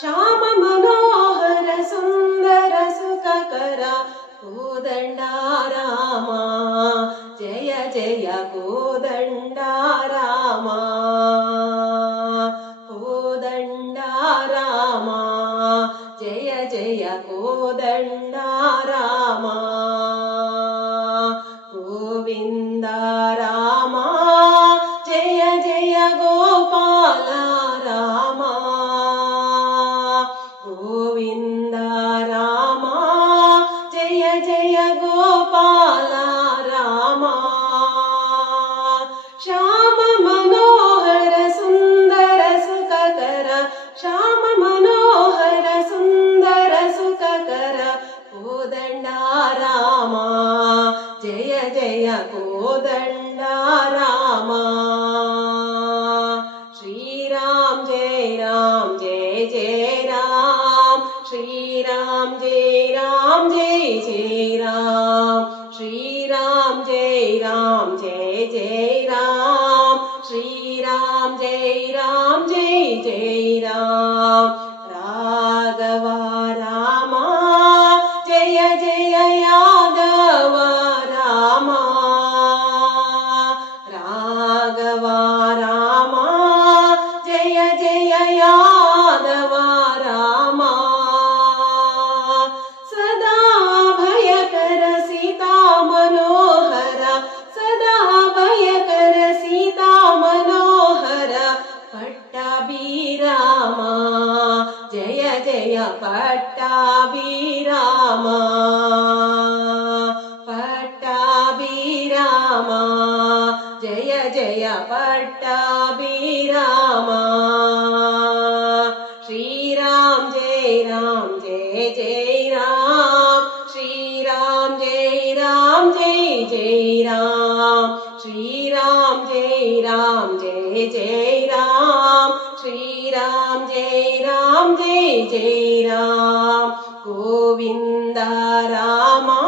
श्याम मनोहर सुंदर सुखकर कोदंडा रामा जय जय कोदंडा रामा कोदंडा रामा जय जय कोदंडा रामा गोविंद रामा जय जय गोपाल रामा गोविंद रामा जय जय गोपाल रामा श्याम मनोहर सुंदर सुखकर श्याम मनोहर सुंदर सुखकर कोदंडा रामा जय जय कोदंडा रामा श्री राम जय जय राम श्री राम जय जय राम श्री राम जय जय राम श्री राम जय जय राम राघव रामा जय जय यादव रामा राघव रामा जय जय यादव रामा सदा भयकर सीता मनोहर सदा भयकर सीता मनोहर पट्टाभिरामा जय जय पट्टाभिरामा पट्टाभिरामा जय जय पट्टाभिरामा श्री राम जय जय राम श्री राम जय जय राम श्री राम जय जय राम श्री राम जय जय राम गोविंद रामा